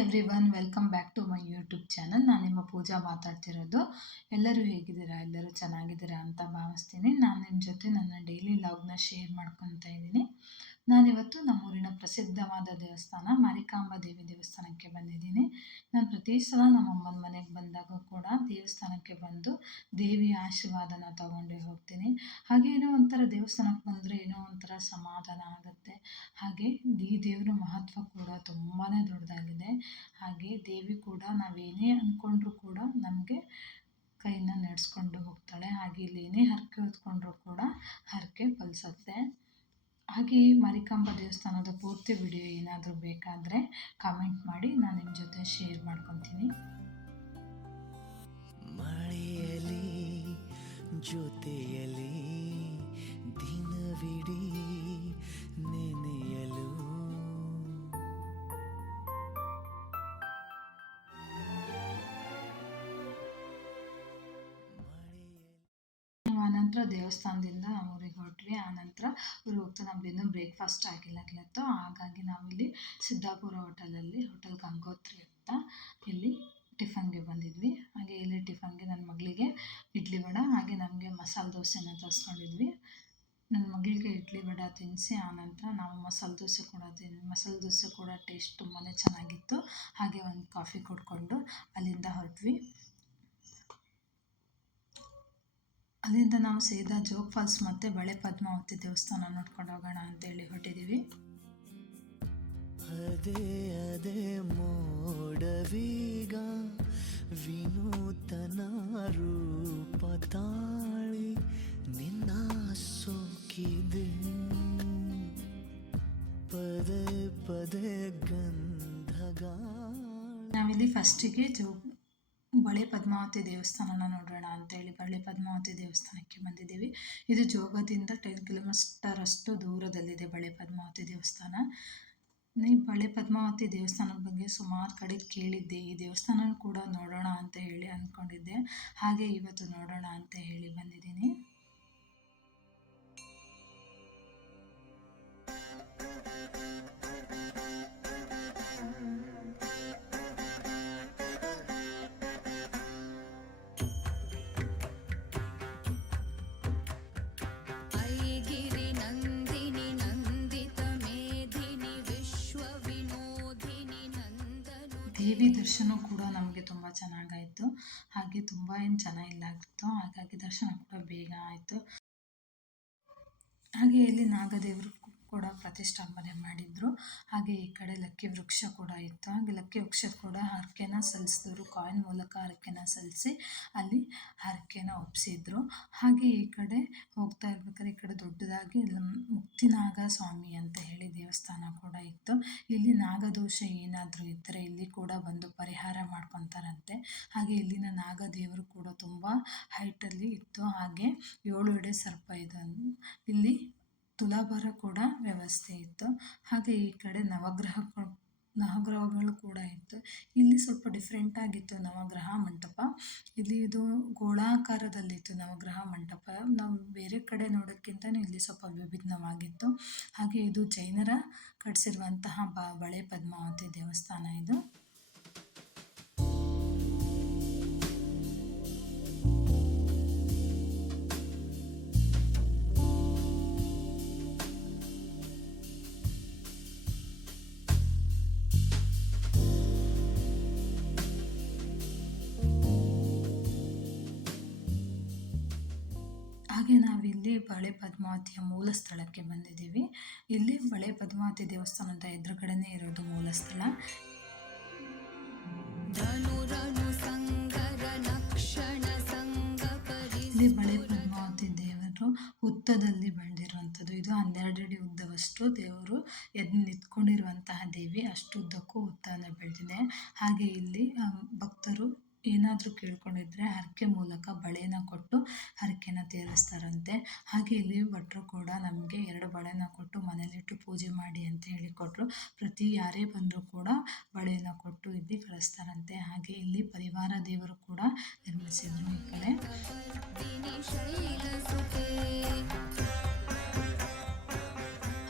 Everyone, welcome back to my YouTube channel. ನಾನು ನಿಮ್ಮ ಪೂಜಾ ಮಾತಾಡ್ತಿರೋದು. ಎಲ್ಲರೂ ಹೇಗಿದ್ದೀರಾ? ಎಲ್ಲರೂ ಚೆನ್ನಾಗಿದ್ದೀರಾ ಅಂತ ಭಾವಿಸ್ತೀನಿ. ನಾನು ನಿಮ್ಮ ಜೊತೆ ನನ್ನ ಡೈಲಿ ಲಾಗ್ನ ಶೇರ್ ಮಾಡ್ಕೊತಾ ಇದ್ದೀನಿ. ನಾನಿವತ್ತು ನಮ್ಮೂರಿನ ಪ್ರಸಿದ್ಧವಾದ ದೇವಸ್ಥಾನ ಮಾರಿಕಾಂಬಾ ದೇವಿ ದೇವಸ್ಥಾನಕ್ಕೆ ಬಂದಿದ್ದೀನಿ. ನಾನು ಪ್ರತಿ ಸಲ ನಮ್ಮಮ್ಮನ ಮನೆಗೆ ಬಂದಾಗ ಕೂಡ ದೇವಸ್ಥಾನಕ್ಕೆ ಬಂದು ದೇವಿಯ ಆಶೀರ್ವಾದನ ತಗೊಂಡೇ ಹೋಗ್ತೀನಿ. ಹಾಗೆ ಏನೋ ಒಂಥರ ದೇವಸ್ಥಾನಕ್ಕೆ ಬಂದರೆ ಏನೋ ಒಂಥರ ಸಮಾಧಾನ ಆಗುತ್ತೆ. ಹಾಗೆ ಈ ದೇವರ ಮಹತ್ವ ಕೂಡ ತುಂಬಾ ದೊಡ್ಡದಾಗಿದೆ. ಹಾಗೆ ದೇವಿ ಕೂಡ ನಾವೇನೇ ಅಂದ್ಕೊಂಡ್ರೂ ಕೂಡ ನಮಗೆ ಕೈನ ನಡೆಸ್ಕೊಂಡು ಹೋಗ್ತಾಳೆ. ಹಾಗೆ ಇಲ್ಲಿ ಏನೇ ಹರಕೆ ಹೊತ್ಕೊಂಡ್ರೂ ಕೂಡ ಹರಕೆ ಫಲಿಸುತ್ತೆ. ಹಾಗೆ ಈ ಮಾರಿಕಾಂಬಾ ದೇವಸ್ಥಾನದ ಪೂರ್ತಿ ವಿಡಿಯೋ ಏನಾದರೂ ಬೇಕಾದರೆ ಕಾಮೆಂಟ್ ಮಾಡಿ, ನಾನು ನಿಮ್ಮ ಜೊತೆ ಶೇರ್ ಮಾಡ್ಕೊತೀನಿ. ಮಳೆಯಲಿ ಜೊತೆಯಲಿ ದಿನವಿಡೀ ನೆನೆಯಲು ಆನಂತರ ದೇವಸ್ಥಾನದಿಂದ ಊರಿಗೆ ಹೊರಟ್ವಿ. ಆನಂತರ ಊರಿಗೆ ಹೋಗ್ತಾ ನಮ್ದೇನು ಬ್ರೇಕ್ಫಾಸ್ಟ್ ಆಗಿತ್ತು. ಹಾಗಾಗಿ ನಾವಿಲ್ಲಿ ಸಿದ್ದಾಪುರ ಹೋಟೆಲ್ ಗಂಗೋತ್ರಿ ಅಂತ ಇಲ್ಲಿ ಟಿಫನ್ಗೆ ಬಂದಿದ್ವಿ. ಹಾಗೆ ಇಲ್ಲಿ ಟಿಫನ್ಗೆ ನನ್ನ ಮಗಳಿಗೆ ಇಡ್ಲಿ ವಡೆ, ಹಾಗೆ ನಮಗೆ ಮಸಾಲೆ ದೋಸೆನ ತರಿಸ್ಕೊಂಡಿದ್ವಿ. ನನ್ನ ಮಗಳಿಗೆ ಇಡ್ಲಿ ವಡೆ ತಿನ್ನಿಸಿ ಆನಂತರ ನಾವು ಮಸಾಲೆ ದೋಸೆ ಕೂಡ ಟೇಸ್ಟ್ ತುಂಬಾ ಚೆನ್ನಾಗಿತ್ತು. ಹಾಗೆ ಒಂದು ಕಾಫಿ ಕುಡ್ಕೊಂಡು ಅಲ್ಲಿಂದ ಹೊರಟ್ವಿ. ಅಲ್ಲಿಂದ ನಾವು ಸೀದಾ ಜೋಗ್ ಫಾಲ್ಸ್ ಮತ್ತು ಬಳೆ ಪದ್ಮಾವತಿ ದೇವಸ್ಥಾನ ನೋಡ್ಕೊಂಡು ಹೋಗೋಣ ಅಂತೇಳಿ ಹೊರಟಿದ್ದೀವಿ. ಅದೇ ಮೋಡವೀಗ ವಿನೂತನ ರೂಪ ತಾಳಿ ನಿನ್ನ ಸೋಕಿದೆ, ಪದೇ ಗಂಧಗ. ನಾವಿಲ್ಲಿ ಫಸ್ಟಿಗೆ ಬಳೆ ಪದ್ಮಾವತಿ ದೇವಸ್ಥಾನನ ನೋಡೋಣ ಅಂತೇಳಿ ಬಳೆ ಪದ್ಮಾವತಿ ದೇವಸ್ಥಾನಕ್ಕೆ ಬಂದಿದ್ದೀವಿ. ಇದು ಜೋಗದಿಂದ 10 ಕಿಲೋಮೀಟರ್ ಅಷ್ಟು ದೂರದಲ್ಲಿದೆ ಬಳೆ ಪದ್ಮಾವತಿ ದೇವಸ್ಥಾನ. ಈ ಬಳೆ ಪದ್ಮಾವತಿ ದೇವಸ್ಥಾನದ ಬಗ್ಗೆ ಸುಮಾರು ಕಡೆ ಕೇಳಿದ್ದೆ. ಈ ದೇವಸ್ಥಾನ ಕೂಡ ನೋಡೋಣ ಅಂತ ಹೇಳಿ ಅಂದ್ಕೊಂಡಿದ್ದೆ. ಹಾಗೆ ಇವತ್ತು ನೋಡೋಣ ಅಂತ ಹೇಳಿ ಬಂದಿದ್ದೀನಿ. ದೇವಿ ದರ್ಶನ ಕೂಡ ನಮಗೆ ತುಂಬ ಚೆನ್ನಾಗಾಯಿತು. ಹಾಗೆ ತುಂಬ ಜನ ಇಲ್ಲ ಆಗಿತ್ತು, ಹಾಗಾಗಿ ದರ್ಶನ ಕೂಡ ಬೇಗ ಆಯಿತು. ಹಾಗೆ ಇಲ್ಲಿ ನಾಗದೇವರು ಕೂಡ ಪ್ರತಿಷ್ಠಾಪನೆ ಮಾಡಿದ್ರು. ಹಾಗೆ ಈ ಕಡೆ ಲಕ್ಕಿ ವೃಕ್ಷ ಕೂಡ ಇತ್ತು. ಹಾಗೆ ಲಕ್ಕಿ ವೃಕ್ಷ ಕೂಡ ಹರಕೆನ ಸಲ್ಲಿಸಿದ್ರು. ಕಾಯಿನ್ ಮೂಲಕ ಹರಕೆನ ಸಲ್ಲಿಸಿ ಅಲ್ಲಿ ಹರಕೆನ ಒಪ್ಪಿಸಿದ್ರು. ಹಾಗೆ ಈ ಕಡೆ ಹೋಗ್ತಾ ಇರ್ಬೇಕಾದ್ರೆ ಈ ಕಡೆ ದೊಡ್ಡದಾಗಿ ಮುಕ್ತಿನಾಗ ಸ್ವಾಮಿ ಅಂತ ಹೇಳಿ ದೇವಸ್ಥಾನ ಕೂಡ ಇತ್ತು. ಇಲ್ಲಿ ನಾಗದೋಷ ಏನಾದರೂ ಇದ್ದರೆ ಇಲ್ಲಿ ಕೂಡ ಬಂದು ಪರಿಹಾರ ಮಾಡ್ಕೊತಾರಂತೆ. ಹಾಗೆ ಇಲ್ಲಿನ ನಾಗದೇವರು ಕೂಡ ತುಂಬ ಹೈಟಲ್ಲಿ ಇತ್ತು. ಹಾಗೆ 7 ಎಡೆ ಸರ್ಪ ಇದೆ. ಇಲ್ಲಿ ತುಲಾಭಾರ ಕೂಡ ವ್ಯವಸ್ಥೆ ಇತ್ತು. ಹಾಗೆ ಈ ಕಡೆ ನವಗ್ರಹಗಳು ಕೂಡ ಇತ್ತು. ಇಲ್ಲಿ ಸ್ವಲ್ಪ ಡಿಫ್ರೆಂಟ್ ಆಗಿತ್ತು ನವಗ್ರಹ ಮಂಟಪ. ಇಲ್ಲಿ ಇದು ಗೋಳಾಕಾರದಲ್ಲಿತ್ತು ನವಗ್ರಹ ಮಂಟಪ. ನಾವು ಬೇರೆ ಕಡೆ ನೋಡೋಕ್ಕಿಂತ ಇಲ್ಲಿ ಸ್ವಲ್ಪ ವಿಭಿನ್ನವಾಗಿತ್ತು. ಹಾಗೆ ಇದು ಜೈನರ ಕಟ್ಟಿಸಿರುವಂತಹ ಬಳೆ ಪದ್ಮಾವತಿ ದೇವಸ್ಥಾನ ಇದು. ಹಾಗೆ ನಾವಿಲ್ಲಿ ಬಳೆ ಪದ್ಮಾವತಿಯ ಮೂಲ ಸ್ಥಳಕ್ಕೆ ಬಂದಿದ್ದೀವಿ. ಇಲ್ಲಿ ಬಳೆ ಪದ್ಮಾವತಿ ದೇವಸ್ಥಾನದ ಎದುರುಗಡೆನೇ ಇರೋದು ಮೂಲ ಸ್ಥಳ. ಇಲ್ಲಿ ಬಳೆ ಪದ್ಮಾವತಿ ದೇವರು ಹುತ್ತದಲ್ಲಿ ಬೆಳೆದಿರುವಂಥದ್ದು. ಇದು 12 ಅಡಿ ಉದ್ದವಷ್ಟು ದೇವರು ನಿಂತ್ಕೊಂಡಿರುವಂತಹ ದೇವಿ. ಅಷ್ಟು ಉದ್ದಕ್ಕೂ ಹುತ್ತನ ಬೆಳೆದಿದೆ. ಹಾಗೆ ಇಲ್ಲಿ ಭಕ್ತರು ಏನಾದರೂ ಕೇಳ್ಕೊಂಡಿದ್ರೆ ಹರಕೆ ಮೂಲಕ ಬಳೆನ ಕೊಟ್ಟು ಹರಕೆನ ತೀರಿಸ್ತಾರಂತೆ. ಹಾಗೆ ಇಲ್ಲಿ ಭಟ್ರು ಕೂಡ ನಮಗೆ 2 ಬಳೆನ ಕೊಟ್ಟು ಮನೇಲಿಟ್ಟು ಪೂಜೆ ಮಾಡಿ ಅಂತ ಹೇಳಿಕೊಟ್ರು. ಯಾರೇ ಬಂದರೂ ಕೂಡ ಬಳೆನ ಕೊಟ್ಟು ಇಲ್ಲಿ ಕಳಿಸ್ತಾರಂತೆ. ಹಾಗೆ ಇಲ್ಲಿ ಪರಿವಾರ ದೇವರು ಕೂಡ ನಿರ್ಮಿಸಿದ್ರು ಈ ಕಡೆ.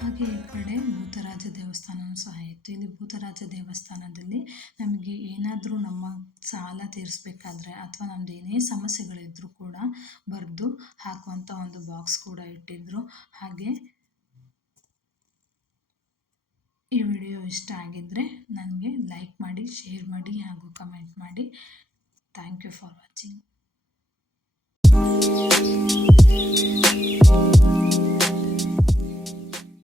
ಹಾಗೆ ಈ ಕಡೆ ಭೂತರಾಜ ದೇವಸ್ಥಾನವೂ ಸಹ ಇತ್ತು. ಇಲ್ಲಿ ಭೂತರಾಜ ದೇವಸ್ಥಾನದಲ್ಲಿ ನಮಗೆ ಏನಾದರೂ ನಮ್ಮ ಸಾಲ ತೀರಿಸ್ಬೇಕಾದ್ರೆ ಅಥವಾ ನಮ್ದು ಏನೇ ಸಮಸ್ಯೆಗಳಿದ್ರೂ ಕೂಡ ಬರೆದು ಹಾಕುವಂಥ ಒಂದು ಬಾಕ್ಸ್ ಕೂಡ ಇಟ್ಟಿದ್ದರು. ಹಾಗೆ ಈ ವಿಡಿಯೋ ಇಷ್ಟ ಆಗಿದ್ದರೆ ನನಗೆ ಲೈಕ್ ಮಾಡಿ, ಶೇರ್ ಮಾಡಿ ಹಾಗೂ ಕಮೆಂಟ್ ಮಾಡಿ. Thank you for watching.